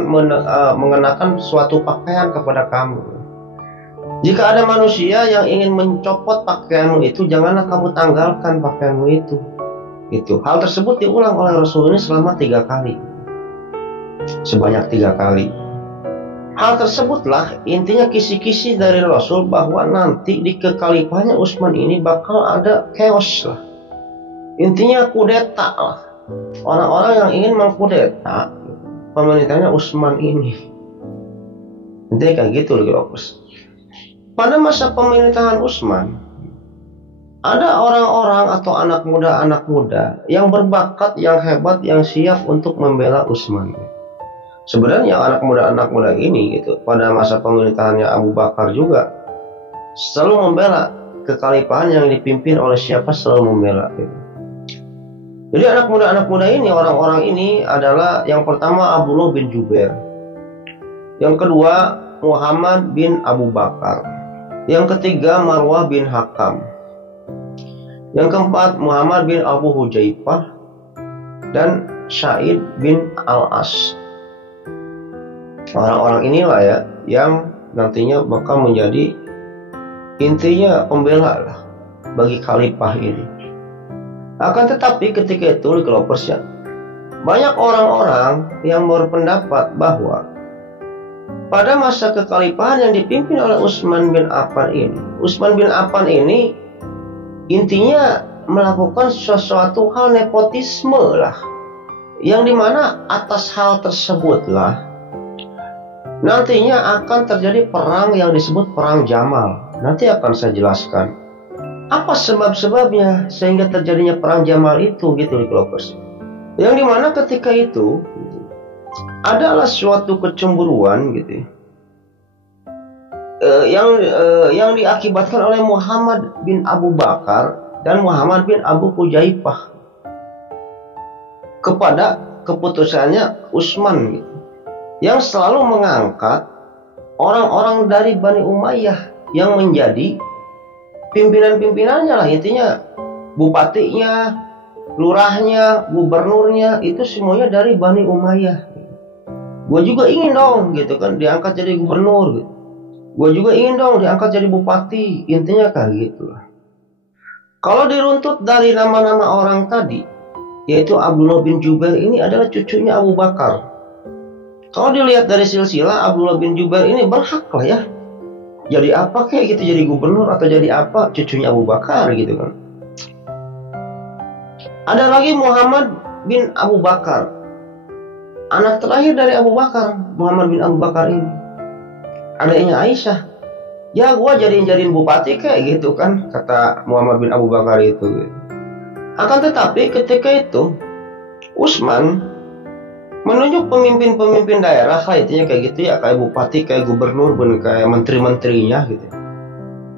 mengenakan suatu pakaian kepada kamu. Jika ada manusia yang ingin mencopot pakaianmu itu, janganlah kamu tanggalkan pakaianmu itu. Hal tersebut diulang oleh Rasul ini selama 3 kali. Sebanyak 3 kali. Hal tersebutlah intinya kisi-kisi dari Rasul bahwa nanti di kekhalifahannya Utsman ini bakal ada chaos lah. Intinya kudeta lah. Orang-orang yang ingin mengkudeta pemerintahnya Utsman ini. Intinya kayak gitu loh, guys. Pada masa pemerintahan Utsman, ada orang-orang atau anak muda yang berbakat, yang hebat, yang siap untuk membela Utsman. Sebenarnya anak muda ini gitu, pada masa pemerintahannya Abu Bakar juga selalu membela kekhalifahan yang dipimpin oleh siapa, selalu membela gitu. Jadi anak muda ini, orang-orang ini adalah yang pertama Abdullah bin Jubair, yang kedua Muhammad bin Abu Bakar, yang ketiga Marwah bin Hakam, yang keempat Muhammad bin Abu Hujaifah, dan Sa'id bin Al-As. Orang-orang inilah ya yang nantinya bakal menjadi intinya pembela lah bagi khalifah ini. Akan tetapi ketika itu di Kelopersya, banyak orang-orang yang berpendapat bahwa pada masa kekhalifahan yang dipimpin oleh Utsman bin Affan ini intinya melakukan sesuatu hal nepotisme lah, yang dimana atas hal tersebutlah nantinya akan terjadi perang yang disebut perang Jamal. Nanti akan saya jelaskan apa sebab-sebabnya sehingga terjadinya perang Jamal itu, gitu di Kelovers. Yang dimana ketika itu adalah suatu kecemburuan gitu yang diakibatkan oleh Muhammad bin Abu Bakar dan Muhammad bin Abu Hujaifah kepada keputusannya Utsman gitu, yang selalu mengangkat orang-orang dari Bani Umayyah yang menjadi pimpinan-pimpinannya lah, intinya bupatinya, lurahnya, gubernurnya itu semuanya dari Bani Umayyah. Gue juga ingin dong gitu kan diangkat jadi gubernur gitu. Gue juga ingin dong diangkat jadi bupati, intinya kayak gitu lah. Kalau diruntut dari nama-nama orang tadi, yaitu Abdullah bin Jubair ini adalah cucunya Abu Bakar. Kalau dilihat dari silsilah, Abdullah bin Jubair ini berhak lah ya. Jadi apa kayak gitu, jadi gubernur atau jadi apa, cucunya Abu Bakar gitu kan. Ada lagi Muhammad bin Abu Bakar, anak terakhir dari Abu Bakar, Muhammad bin Abu Bakar ini. Adanya Aisyah, ya gue jadiin bupati kayak gitu kan, kata Muhammad bin Abu Bakar itu gitu. Akan tetapi ketika itu Utsman menunjuk pemimpin-pemimpin daerah lah, intinya kayak gitu ya, kayak bupati, kayak gubernur, kayak menteri-menterinya gitu,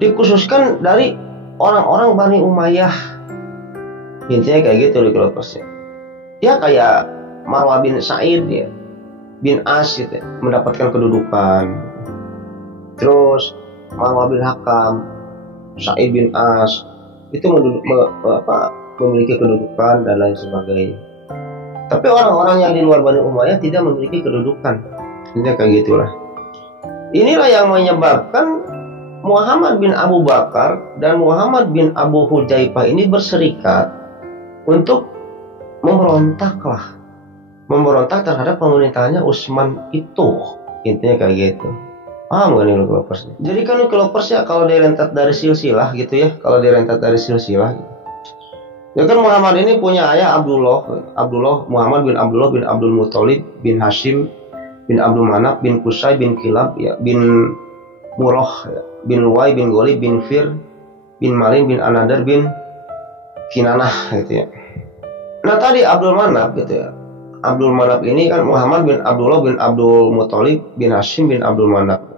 dikhususkan dari orang-orang Bani Umayyah, intinya kayak gitu di Kelovers. Ya kayak Marwah bin Sa'id ya, bin As gitu, mendapatkan kedudukan. Terus Marwah bin Hakam, Sa'id bin As itu memiliki kedudukan dan lain sebagainya. Tapi orang-orang yang di luar Bani Umayyah tidak memiliki kedudukan. Ini kayak gitulah. Inilah yang menyebabkan Muhammad bin Abu Bakar dan Muhammad bin Abu Hujaifah ini berserikat untuk memberontak terhadap pemerintahannya Utsman itu. Intinya kayak gitu. Paham gak nih lu Kelovers? Jadi kan lu Kelovers ya, kalau direntat dari silsilah gitu ya, ya kan Muhammad ini punya ayah Abdullah Muhammad bin Abdul Muthalib bin Hashim bin Abdul Manaf bin Qusay bin Kilab ya, bin Murrah ya, bin Luwai bin Ghalib bin Fir bin Malim bin Anadar bin Kinanah gitu ya. Nah tadi Abdul Manaf gitu ya, Abdul Manaf ini kan Muhammad bin Abdullah bin Abdul Muthalib bin Hashim bin Abdul Manaf.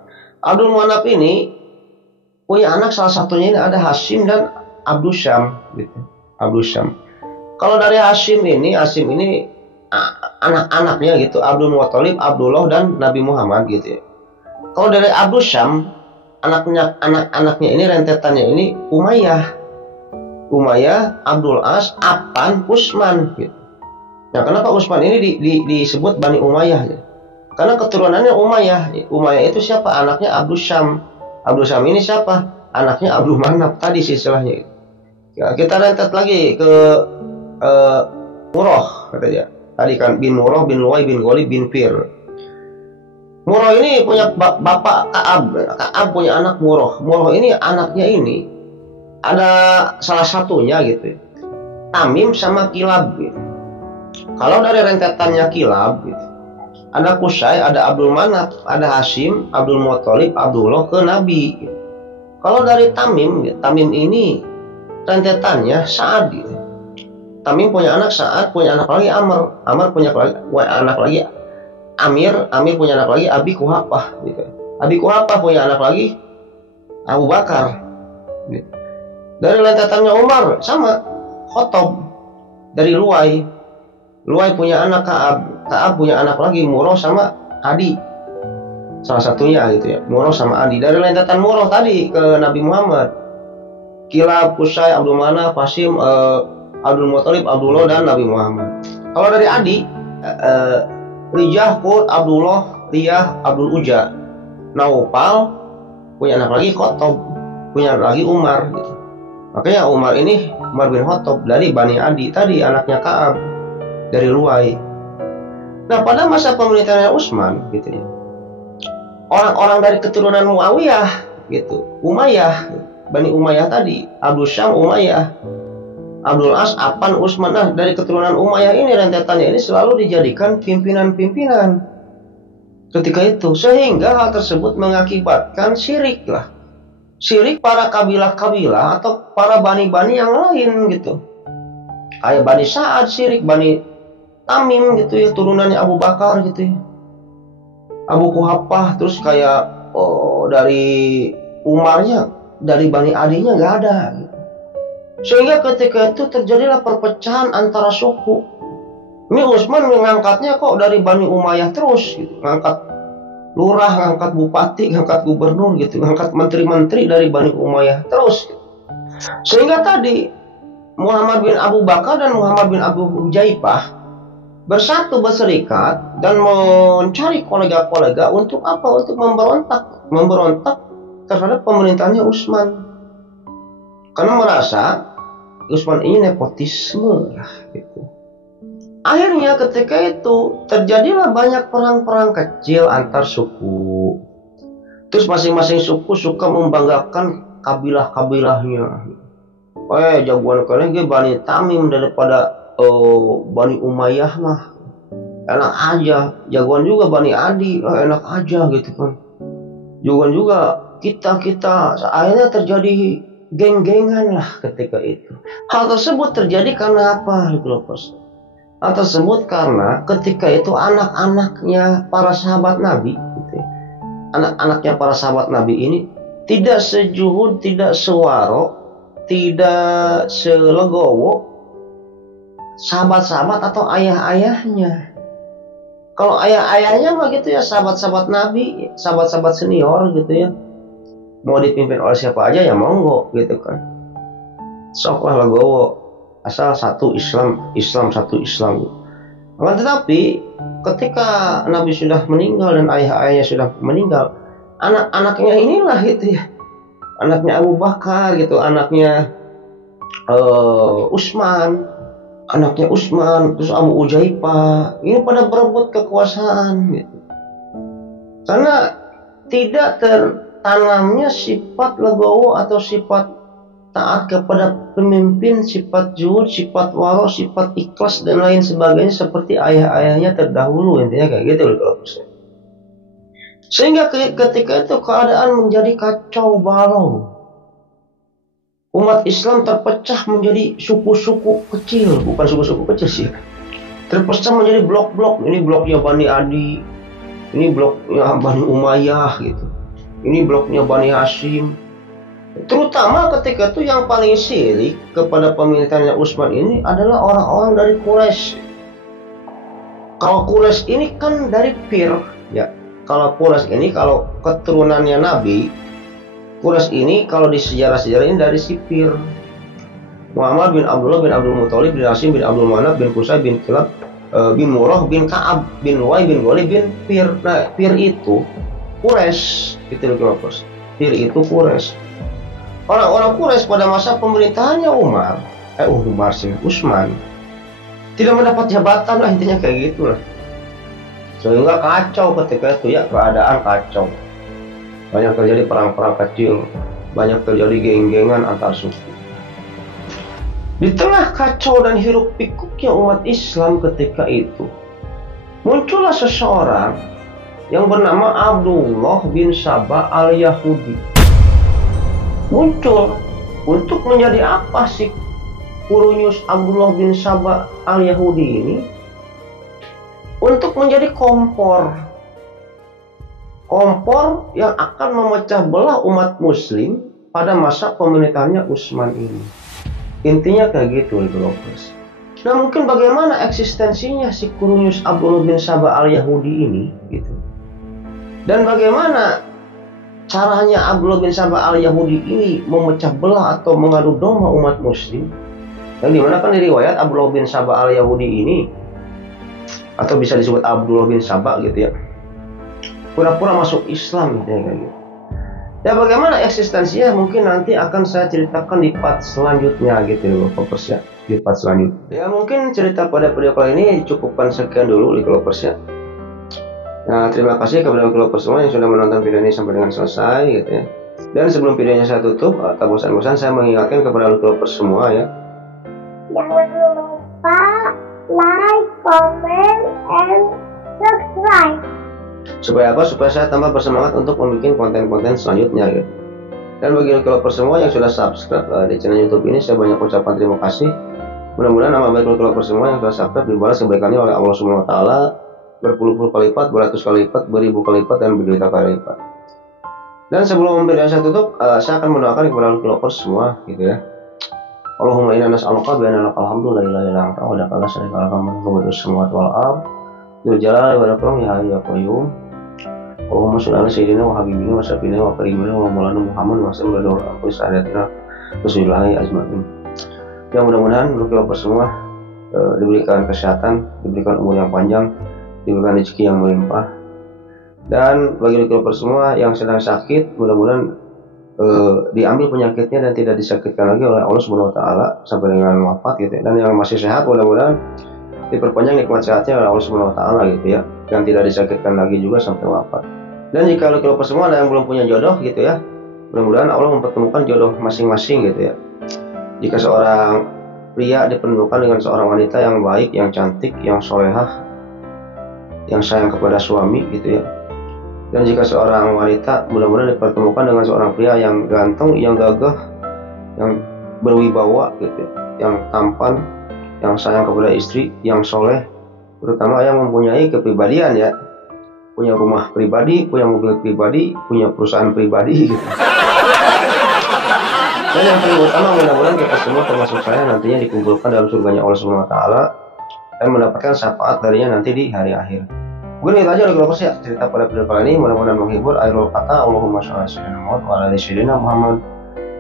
Abdul Manaf ini punya anak, salah satunya ini ada Hashim dan Abdul Syam gitu. Abdul Syam. Kalau dari Hashim ini anak-anaknya gitu, Abdul Muthalib, Abdullah dan Nabi Muhammad gitu ya. Kalau dari Abdul Syam, anak-anaknya ini rentetannya ini Umayyah, Abdul As, Affan, Utsman gitu. Nah, kenapa Utsman ini disebut Bani Umayyah ya? Karena keturunannya Umayyah. Umayyah itu siapa? Anaknya Abdul Syam. Abdul Syam ini siapa? Anaknya Abdul Manaf. Tadi silsilahnya. Ya, kita rentet lagi ke Murrah katanya. Tadi kan bin Murrah bin Luwai bin Ghalib bin Fir. Murrah ini punya bapak Ka'ab. Ka'ab punya anak Murrah. Murrah ini anaknya ini ada salah satunya gitu. Tamim sama Kilab gitu. Kalau dari rentetannya Kilab gitu, ada Qusay, ada Abdul Manaf, ada Hashim, Abdul Muthalib, Abdullah ke Nabi gitu. Kalau dari Tamim gitu, Tamim ini rentetannya Sa'ad gitu. Tamim punya anak Sa'ad, punya anak lagi Amr punya anak lagi Amir punya anak lagi Abi Quhafah gitu. Abi Quhafah punya anak lagi Abu Bakar gitu. Dari rentetannya Umar sama Khattab, dari Luwai punya anak Ka'ab punya anak lagi Murrah sama Adi, salah satunya gitu ya, Murrah sama Adi. Dari rentetan Murrah tadi ke Nabi Muhammad, Kilab, Qusay, Abdul Manaf, Hashim, Abdul Muthalib, Abdullah dan Nabi Muhammad. Kalau dari Adi, Lijah, Qut, Abdullah, Riyah, Abdul Uja, Naufal punya anak lagi Khattab, punya anak lagi Umar gitu. Makanya Umar bin Khattab dari Bani Adi, tadi anaknya Ka'ab dari Luwai. Nah pada masa pemerintahan Utsman gitu ya, orang-orang dari keturunan Muawiyah gitu, Umayyah, Bani Umayyah tadi, Abdul Syam Umayyah, Abdul As, Affan, Utsman. Nah dari keturunan Umayyah ini rentetannya ini selalu dijadikan pimpinan-pimpinan. ketika itu, sehingga hal tersebut mengakibatkan syirik lah, syirik para kabilah-kabilah atau para bani-bani yang lain gitu, kayak Bani Sa'ad syirik, Bani Tamim gitu ya, turunannya Abu Bakar gitu ya, Abu Kuhafah, terus kayak dari Umarnya, dari Bani Adinya nggak ada gitu. Sehingga ketika itu terjadilah perpecahan antara suku. Ini Utsman mengangkatnya kok dari Bani Umayyah terus gitu, ngangkat lurah, ngangkat bupati, ngangkat gubernur gitu, ngangkat menteri-menteri dari Bani Umayyah terus gitu. Sehingga tadi Muhammad bin Abu Bakar dan Muhammad bin Abu Hujaifah bersatu berserikat dan mencari kolega-kolega untuk apa? Untuk memberontak terhadap pemerintahnya Utsman, karena merasa Utsman ini nepotisme lah gitu. Akhirnya ketika itu terjadilah banyak perang-perang kecil antar suku. Terus masing-masing suku suka membanggakan kabilah-kabilahnya. Jagoan kalian ge Bani Tamim daripada Bani Umayyah mah enak aja. Jagoan juga Bani Adi, enak aja gitu kan. Jagoan juga kita akhirnya terjadi geng-gengan lah ketika itu. Hal tersebut terjadi karena apa? Hal tersebut karena ketika itu anak-anaknya para sahabat Nabi gitu ya. Anak-anaknya para sahabat Nabi ini tidak sejuhud, tidak sewaro, tidak selegowo sahabat-sahabat atau ayah-ayahnya. Kalau ayah-ayahnya mah gitu ya, sahabat-sahabat Nabi, sahabat-sahabat senior gitu ya, mau dipimpin oleh siapa aja ya monggo gitu kan, sok lah legowo, asal satu Islam satu Islam gitu. Tetapi ketika Nabi sudah meninggal dan ayah-ayahnya sudah meninggal, anak-anaknya inilah gitu ya, anaknya Abu Bakar gitu, anaknya Utsman, terus Abu Hujaifah, ini pada berebut kekuasaan gitu. Karena tidak tertanamnya sifat legowo atau sifat taat kepada pemimpin, sifat zuhud, sifat waro, sifat ikhlas dan lain sebagainya seperti ayah-ayahnya terdahulu, intinya kayak gitu loh. Sehingga ketika itu keadaan menjadi kacau balau. Umat Islam terpecah menjadi suku-suku kecil, bukan suku-suku kecil sih. Terpecah menjadi blok-blok. Ini bloknya Bani Adi, ini bloknya Bani Umayyah gitu. Ini bloknya Bani Hashim. Terutama ketika itu yang paling syirik kepada pemerintahannya Utsman ini adalah orang-orang dari Quraisy. Kalau Quraisy ini kan dari Fir, ya. Kalau Quraisy ini kalau keturunannya Nabi, Quraisy ini kalau di sejarah-sejarah ini dari Sipir. Muhammad bin Abdullah bin Abdul Muthalib bin Hashim bin Abdul Manaf bin Qusay bin Kilab bin Murrah bin Ka'ab bin Lu'ay bin Ghalib bin Fir. Nah, Fir itu Quraisy, itu loh Mas. Fir itu Quraisy. Orang-orang Quraisy pada masa pemerintahannya Utsman tidak mendapat jabatan lah, intinya kayak gitulah. Sehingga kacau ketika itu ya, keadaan kacau. Banyak terjadi perang-perang kecil, banyak terjadi geng-gengan antar suku. Di tengah kacau dan hiruk pikuknya umat Islam ketika itu, muncullah seseorang yang bernama Abdullah bin Saba al-Yahudi. Muncul untuk menjadi apa sih Kurunius Abdullah bin Saba al-Yahudi ini? Untuk menjadi kompor yang akan memecah belah umat muslim pada masa pemerintahannya Utsman ini. Intinya kayak gitu loh guys. Nah, mungkin bagaimana eksistensinya si Kurunius Abdullah bin Saba al-Yahudi ini gitu. Dan bagaimana caranya Abdullah bin Saba al-Yahudi ini memecah belah atau mengadu domba umat muslim. Yang dimana kan di riwayat Abdullah bin Saba al-Yahudi ini, atau bisa disebut Abdullah bin Saba gitu ya, pura-pura masuk Islam gitu ya, kayak gitu. Ya bagaimana eksistensinya mungkin nanti akan saya ceritakan di part selanjutnya gitu loh, Kelompers ya, di part selanjutnya. Ya mungkin cerita pada video kali ini cukupkan sekian dulu di Kelompers ya. Nah, terima kasih kepada Kelompers semua yang sudah menonton video ini sampai dengan selesai gitu ya. Dan sebelum videonya saya tutup, atau bosan-bosan saya mengingatkan kepada Kelompers semua ya, jangan lupa like, comment, and subscribe. Supaya apa? Supaya saya tambah bersemangat untuk membuat konten-konten selanjutnya gitu. Dan bagi developer semua yang sudah subscribe di channel YouTube ini, saya banyak ucapan terima kasih. Mudah-mudahan nama baik developer semua yang sudah subscribe dibalas kebaikannya oleh Allah Subhanahu wa taala berpuluh-puluh kali lipat, beratus kali lipat, beribu kali lipat, dan berjuta kali lipat. Dan sebelum video saya tutup, saya akan mendoakan kepada developer semua gitu ya. Allahumma inna nas'aluka bi anna lakal hamdu la ilaha illa anta wa la syarika laka mulku samawati wal ardh dzul jalali wal ikram ya hayyu ya qayyum. Allahumma sholli ala sayyidina wa habibina wa syafiina wa karimina wa maulana Muhammad wa sallallahu alaihi wa sallam bismillahi ajmain. Ya mudah-mudahan developer semua diberikan kesehatan, diberikan umur yang panjang, diberikan rezeki yang melimpah. Dan bagi developer semua yang sedang sakit, mudah-mudahan diambil penyakitnya dan tidak disakitkan lagi oleh Allah Subhanahu wa taala sampai dengan wafat gitu ya. Dan yang masih sehat mudah-mudahan diperpanjang nikmat sehatnya oleh Allah Subhanahu wa taala gitu ya, yang tidak disakitkan lagi juga sampai wafat. Dan jika developer semua ada yang belum punya jodoh gitu ya, mudah-mudahan Allah mempertemukan jodoh masing-masing gitu ya. Jika seorang pria dipertemukan dengan seorang wanita yang baik, yang cantik, yang solehah, yang sayang kepada suami gitu ya. Dan jika seorang wanita mudah-mudahan dipertemukan dengan seorang pria yang ganteng, yang gagah, yang berwibawa gitu ya, yang tampan, yang sayang kepada istri, yang soleh, terutama yang mempunyai kepribadian ya, punya rumah pribadi, punya mobil pribadi, punya perusahaan pribadi gitu. Dan yang paling utama mudah-mudahan kita semua termasuk saya nantinya dikumpulkan dalam surganya Allah Subhanahu wa taala dan mendapatkan syafaat darinya nanti di hari akhir. Mungkin itu aja developers ya cerita pada video kali ini, mudah-mudahan menghibur. Akhirul kata, Allahumma sholli ala sayyidina Muhammad wa ala ali sayyidina Muhammad.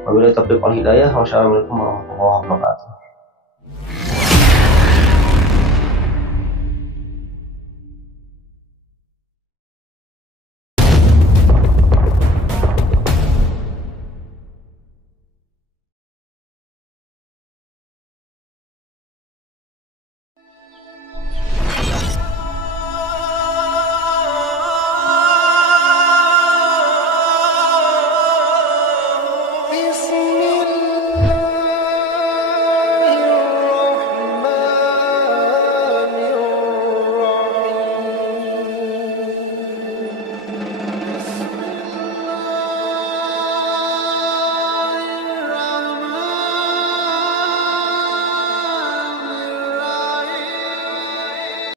Wabillahi taufiq wal hidayah. Wassalamualaikum warahmatullahi wabarakatuh.